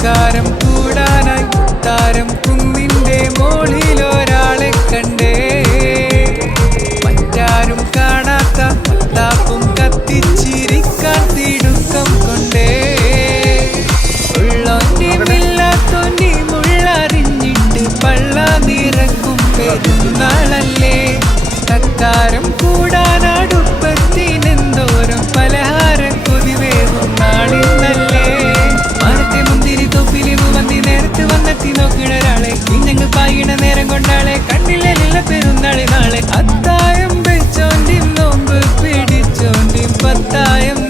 തക്കാരം കൂടാനായി താരം ഇഞ്ഞങ്ങ് നേരം കൊണ്ടാളെ കണ്ണിലുള്ള പെരുന്നാളി നാളെ അത്തായം വെച്ചോണ്ടിയും നോമ്പ് പിടിച്ചോണ്ടി പത്തായം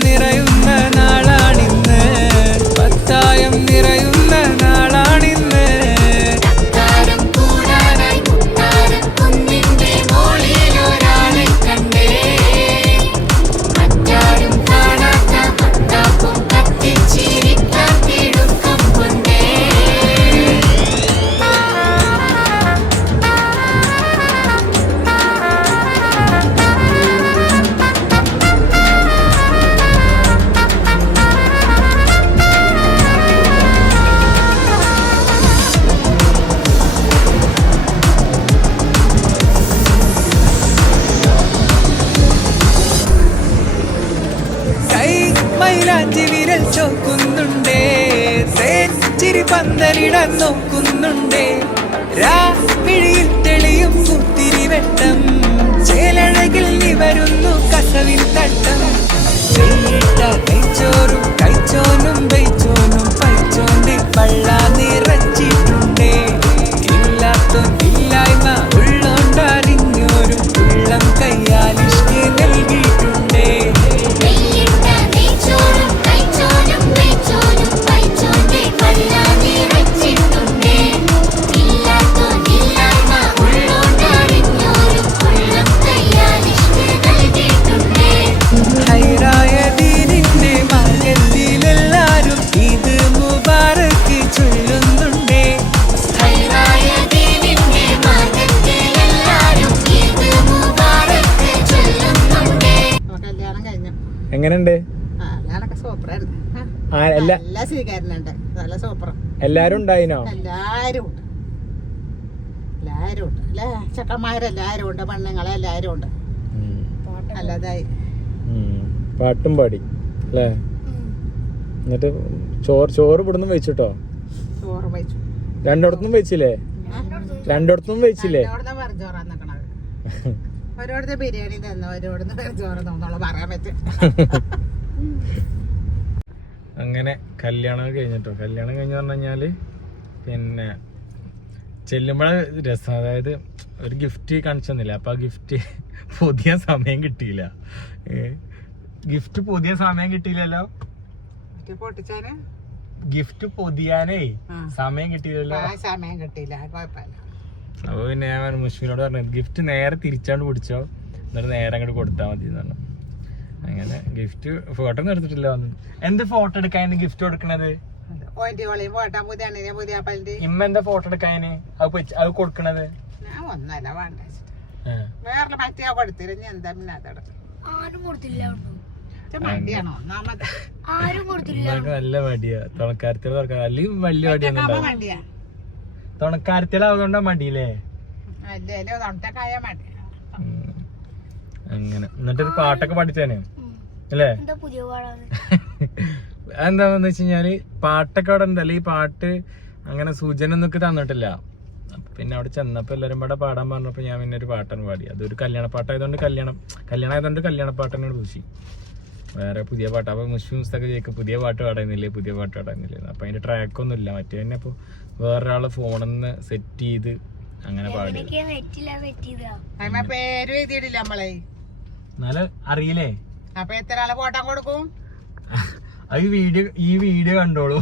മൈലാഞ്ചി വിരൽ ചോക്കുന്നുണ്ടേ. തേൻ ചിരി പന്തലിടാൻ നോക്കുന്നുണ്ടേ. രാമിഴിയിൽ തെളിയും പുത്തിരി വെട്ടം. ചേലഴകിൽ നീ വരുന്നു കസവിൽ തട്ടം നെയ്യിട്ട സൂപ്പർ എല്ലാരും ഉണ്ടായിനോ? എല്ലാരും ഉണ്ട്. എല്ലാരും ഉണ്ട്. അല്ലേ? ചെക്കന്മാരെല്ലാരും ഉണ്ട്. പെണ്ണുങ്ങളെല്ലാരും ഉണ്ട്. ഉം. നല്ലതായി. ഉം. പാട്ടും പാടി. അല്ലേ? എന്നിട്ട് ചോറ് ചോറ് ഇവിടുന്ന് വെച്ചിട്ടോ? ചോറ് വെച്ചു. രണ്ടിടത്തും വെച്ചില്ലേ? രണ്ടിടത്തും വെച്ചില്ലേ? ഓരോരുത്തർ ബിരിയാണി തന്നു ചോറ് തന്നോളൂ പറയാൻ പറ്റും. അങ്ങനെ കല്യാണം കഴിഞ്ഞിട്ടോ. കല്യാണം കഴിഞ്ഞു പറഞ്ഞു കഴിഞ്ഞാൽ പിന്നെ ചെല്ലുമ്പോഴേ രസം. അതായത് ഒരു ഗിഫ്റ്റ് കാണിച്ചു തന്നില്ല? അപ്പൊ ആ ഗിഫ്റ്റ് പുതിയ സമയം കിട്ടിയില്ല. ഗിഫ്റ്റ് പുതിയ സമയം കിട്ടിയില്ലല്ലോ? ഗിഫ്റ്റ് പൊതിയാനേ സമയം കിട്ടിയില്ലല്ലോ? സമയം കിട്ടിയില്ല. കുഴപ്പമില്ല. അപ്പൊ പിന്നെ ഞാൻ മുഷ്മിനോട് പറഞ്ഞു ഗിഫ്റ്റ് നേരെ തിരിച്ചാണ്ട് പിടിച്ചോ. എന്നിട്ട് നേരെ അങ്ങോട്ട് കൊടുത്താൽ മതി എന്ന് പറഞ്ഞു. അങ്ങനെ ഗിഫ്റ്റ് ഫോട്ടോ ഒന്നും എടുത്തിട്ടില്ല വന്നു. എന്ത് ഫോട്ടോ എടുക്കാൻ ഗിഫ്റ്റ് കൊടുക്കണത്? ഇമ്മ എന്താ ഫോട്ടോ എടുക്കാന് അത് അത് കൊടുക്കണത്? ഞാൻ ഒന്നല്ല വേണ്ട വെച്ചിട്ട്. ആ. വേറെ മറ്റേ കൊടുത്തിരുന്നു എന്താ പിന്നെ അതെടുത്ത് ആരും കൊടുത്തില്ല കൊടുത്തില്ല നല്ല മടിയാ. തുണക്കാരത്തിൽ തുറക്കാൻ അല്ലെങ്കിൽ വലിയ മടിയാ. തുണക്കാരത്തിലാവുകൊണ്ടാ മടിയില്ലേ. അങ്ങനെ. എന്നിട്ടൊരു പാട്ടൊക്കെ പഠിച്ചേനെ അല്ലേ? എന്താ പുതിയ പാടാണ് എന്താന്ന് വെച്ച് കഴിഞ്ഞാൽ പാട്ടൊക്കെ അവിടെ ഉണ്ടല്ലേ ഈ പാട്ട് അങ്ങനെ സൂചന ഒന്നും തന്നിട്ടില്ല. പിന്നെ അവിടെ ചെന്നപ്പോ എല്ലാരും കൂടെ പാടാൻ പറഞ്ഞപ്പോ ഞാൻ പിന്നെ ഒരു പാട്ടാണ് പാടി അതൊരു കല്യാണ പാട്ടായതുകൊണ്ട് കല്യാണം കല്യാണം ആയതുകൊണ്ട് കല്യാണ പാട്ടനോട് പൂശി വേറെ പുതിയ പാട്ട്. അപ്പൊ മുസ്ലിം മുസ്തക ചോദിക്കും പുതിയ പാട്ട് പാടുന്നില്ലേ പുതിയ പാട്ട് പാടുന്നില്ലേ അപ്പൊ അതിന്റെ ട്രാക്കൊന്നും ഇല്ല മറ്റേ തന്നെ ഇപ്പൊ വേറൊരാൾ നിന്ന് സെറ്റ് ചെയ്ത് അങ്ങനെ പാടി. പേര് എഴുതിയിട്ടില്ല നമ്മളെ. എന്നാലും അറിയില്ലേ? അപ്പൊ എത്ര ആളെ ഫോട്ടോ കൊടുക്കും? അത് വീഡിയോ ഈ വീഡിയോ കണ്ടോളൂ.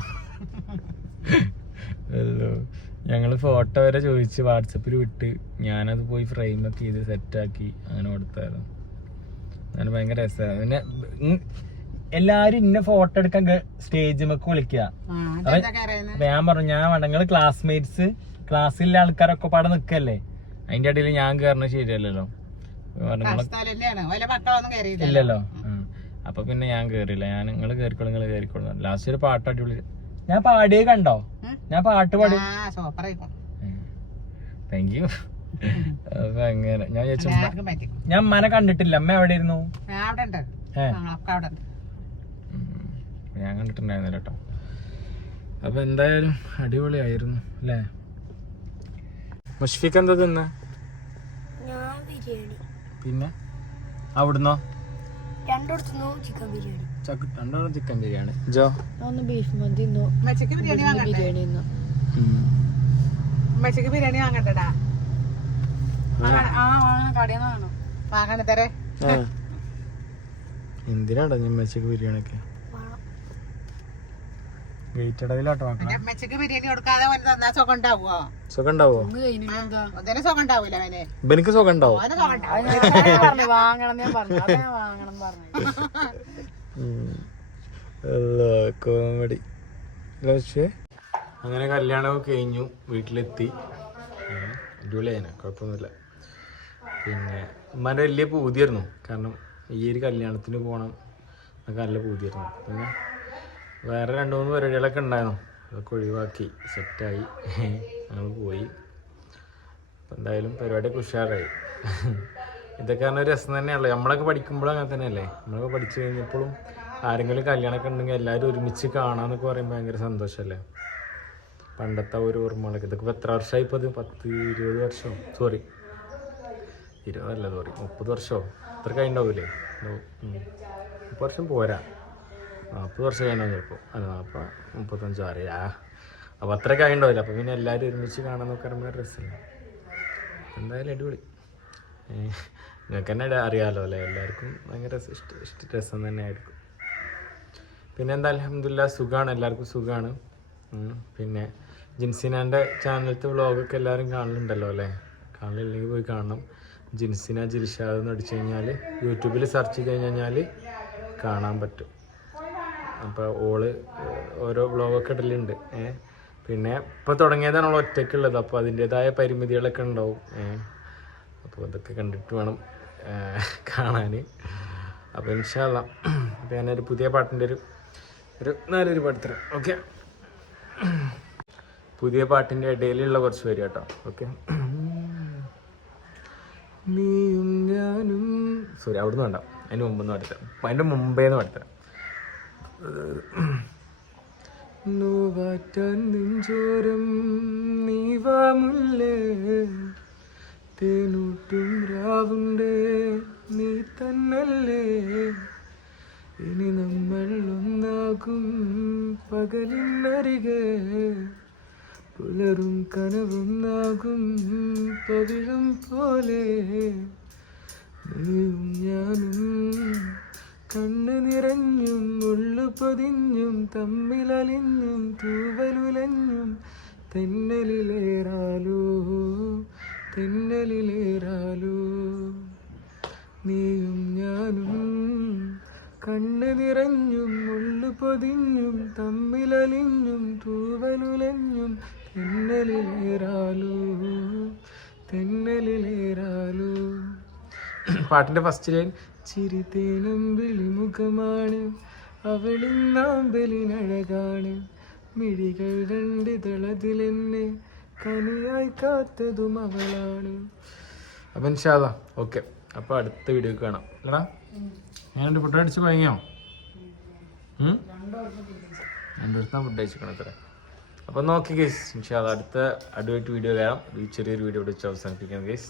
അല്ലോ ഞങ്ങൾ ഫോട്ടോ വരെ ചോദിച്ച് വാട്സപ്പിൽ വിട്ട് ഞാനത് പോയി ഫ്രെയിമൊക്കെ ചെയ്ത് സെറ്റാക്കി അങ്ങനെ കൊടുത്തായിരുന്നു. അങ്ങനെ ഭയങ്കര രസമാണ് പിന്നെ എല്ലാരും ഇന്ന ഫോട്ടോ എടുക്കാൻ സ്റ്റേജ് മൊക്കെ വിളിക്കുക? അപ്പൊ ഞാൻ പറഞ്ഞു ഞാൻ വേണ്ട ക്ലാസ്മേറ്റ്സ് ക്ലാസ്സിലെ ആൾക്കാരൊക്കെ പാടെ നിക്കല്ലേ? അതിന്റെ ഇടയിൽ ഞാൻ കയറണ ശരിയല്ലല്ലോ. ഇല്ലല്ലോ. അപ്പൊ പിന്നെ ഞാൻ കേറില്ല ഞാൻ നിങ്ങൾ കേറിക്കോളും നിങ്ങൾ കേറിക്കോളും. ലാസ്റ്റ് ഒരു പാട്ട് അടിപൊളി. ഞാൻ പാടിയേ കണ്ടോ? ഞാൻ പാട്ട് പാടി. താങ്ക് യു അപ്പൊ അങ്ങനെ. ഞാൻ എല്ലാവർക്കും പറ്റി. ഞാൻ അമ്മനെ കണ്ടിട്ടില്ല. അമ്മ എവിടെ ഇരുന്നു? ഞാൻ അവിടെ ഉണ്ട്. ഏ. ഞങ്ങളൊക്കെ അവിടെ ഉണ്ട്. ഞാൻ കണ്ടിട്ടുണ്ടായിരുന്നില്ല കേട്ടോ. അപ്പൊ എന്തായാലും അടിപൊളിയായിരുന്നു അല്ലേ? മുഷ്ഫിക്ക് എന്താ തിന്ന? ഞാൻ ബിരിയാണി. പിന്നെ? അവിടുന്നോ? രണ്ടിടത്തുനിന്നു ചിക്കൻ ബിരിയാണി. ചക്ക് രണ്ടോളം ചിക്കൻ ബിരിയാണി. ജോ? ഒന്ന് ബീഫ് ഉമ്മച്ചിക്ക് ബിരിയാണി വാങ്ങണ്ടേ? ബിരിയാണി ബിരിയാണി വാങ്ങണ്ടടാ. എന്തിനാട്ടോ ഞമ്മച്ചക്ക് ബിരിയാണി ഒക്കെ ബിരിയാണി കൊടുക്കാതെ സുഖം ഉണ്ടാവുമോ സുഖം സുഖം ഉണ്ടാവൂല സുഖം ഉണ്ടാവോ വാങ്ങണം വാങ്ങണം കോമഡി. പക്ഷേ അങ്ങനെ കല്യാണമൊക്കെ കഴിഞ്ഞു വീട്ടിലെത്തി. അടിപൊളിയായിരുന്നു കുഴപ്പമൊന്നുമില്ല. പിന്നെ ഉമ്മാന്റെ വലിയ പൂതിയായിരുന്നു. കാരണം ഈ ഒരു കല്യാണത്തിന് പോകണം എന്നൊക്കെ നല്ല പൂതിയായിരുന്നു. പിന്നെ വേറെ രണ്ട് മൂന്ന് പരിപാടികളൊക്കെ ഉണ്ടായിരുന്നു. അതൊക്കെ ഒഴിവാക്കി സെറ്റായി. ഞങ്ങൾ പോയി. അപ്പം എന്തായാലും പരിപാടിയൊക്കെ ഉഷാറായി. ഇതൊക്കെ പറഞ്ഞ രസം തന്നെയാണല്ലോ. നമ്മളൊക്കെ പഠിക്കുമ്പോഴും അങ്ങനെ തന്നെയല്ലേ? നമ്മളൊക്കെ പഠിച്ചു കഴിഞ്ഞപ്പോഴും ആരെങ്കിലും കല്യാണമൊക്കെ ഉണ്ടെങ്കിൽ എല്ലാവരും ഒരുമിച്ച് കാണാമെന്നൊക്കെ പറയുമ്പോൾ ഭയങ്കര സന്തോഷമല്ലേ? പണ്ടത്തെ ഒരു ഓർമ്മകളൊക്കെ. ഇതൊക്കെ ഇപ്പോൾ എത്ര വർഷമായി ഇപ്പോൾ അത് പത്ത് ഇരുപത് വർഷം. സോറി ഇരുപതല്ല സോറി മുപ്പത് വർഷമോ അത്ര ഉണ്ടാവും. മുപ്പത് വർഷം പോരാ. നാൽപ്പത് വർഷം കഴിഞ്ഞാൽ ചിലപ്പോൾ അല്ല നാൽപ്പത് മുപ്പത്തഞ്ചോ അറിയാ അപ്പോൾ അത്രയൊക്കെ ആയിട്ടുണ്ടാവില്ല അപ്പോൾ പിന്നെ എല്ലാവരും ഒരുമിച്ച് കാണാന്നൊക്കെ പറയുമ്പോൾ ഡ്രസ്സില്ല എന്തായാലും അടിപൊളി. നിങ്ങൾക്ക് തന്നെ അറിയാമല്ലോ അല്ലേ? എല്ലാവർക്കും ഭയങ്കര ഇഷ്ട ഇഷ്ട രസം തന്നെ ആയിരിക്കും. പിന്നെ എന്താ അലഹമില്ല സുഖമാണ് എല്ലാവർക്കും സുഖമാണ് പിന്നെ ജിൻസിനാന്റെ ചാനലത്തെ വ്ളോഗൊക്കെ എല്ലാവരും കാണലുണ്ടല്ലോ അല്ലേ? കാണലില്ലെങ്കിൽ പോയി കാണണം. ജിൻസിന ജിൽഷാദ് എന്ന് അടിച്ചു കഴിഞ്ഞാൽ യൂട്യൂബിൽ സെർച്ച് ചെയ്ത് കഴിഞ്ഞാൽ കാണാൻ പറ്റും. അപ്പോൾ ഓൾ ഓരോ ബ്ലോഗൊക്കെ ഇടലുണ്ട്. ഏ? പിന്നെ ഇപ്പോൾ തുടങ്ങിയതാണ് ഓൾ ഒറ്റയ്ക്കുള്ളത്. അപ്പോൾ അതിന്റേതായ പരിമിതികളൊക്കെ ഉണ്ടാവും. ഏ? അപ്പോൾ അതൊക്കെ കണ്ടിട്ട് വേണം കാണാൻ അപ്പോൾ ഇൻഷാല്ല അപ്പോൾ ഞാനൊരു പുതിയ പാട്ടിന്റെ ഒരു ഒരു നല്ലൊരു പാട്ട് തരാം. ഓക്കെ? പുതിയ പാട്ടിന്റെ ഇടയിലുള്ള കുറച്ച് പേര് കേട്ടോ. ഓക്കെ? നീയും ഞാനും. സോറി അവിടുന്ന് വേണ്ട. അതിന് മുമ്പൊന്നും പാടിത്തരാം അതിന്റെ മുമ്പേന്ന് പാടിത്തരാം നോവാറ്റാൻ നെഞ്ചോരം തേനൂട്ടും നീ തന്നല്ലേ? ഇനി പുലരും കനവുന്നാകും പവിഴം പോലെ. നീയും ഞാനും കണ്ണു നിറഞ്ഞും ഉള്ളു പൊതിഞ്ഞും തമ്മിലലിഞ്ഞും തൂവലുലഞ്ഞും തെന്നലിലേറാലോ തെന്നലിലേറാലോ. നീയും ഞാനും കണ്ണു നിറഞ്ഞും ഉള്ളു പൊതിഞ്ഞും തമ്മിലലിഞ്ഞും തൂവലുലഞ്ഞും തെന്നലിലേറാലോ തെന്നലിലേറാലോ. പാട്ടിന്റെ ഫസ്റ്റ് ലൈൻ. ചിരിതേനും വിളിമുഖമാണ് അവളിന്നാമ്പലിനഴകാണ് മിഴികൾ രണ്ട് തളതിലെന്നെ കനിയായി കാത്തതും അവളാണ്. അപ്പം ഇൻഷാല്ല ഓക്കെ. അപ്പോൾ അടുത്ത വീഡിയോ കാണാം. അല്ലടാ ഞാനെന്റെ ഫുഡ് അടിച്ച് കുഴങ്ങിയോ ദിവസം ഫുഡ് അയച്ചിക്കണം അത്ര. അപ്പം നോക്കി ഗേസ് ഇൻഷാല്ല അടുത്ത അടിപൊളി വീഡിയോ കാണാം. ചെറിയൊരു വീഡിയോ ഇവിടെ വെച്ച് അവസാനിപ്പിക്കാം ഗേസ്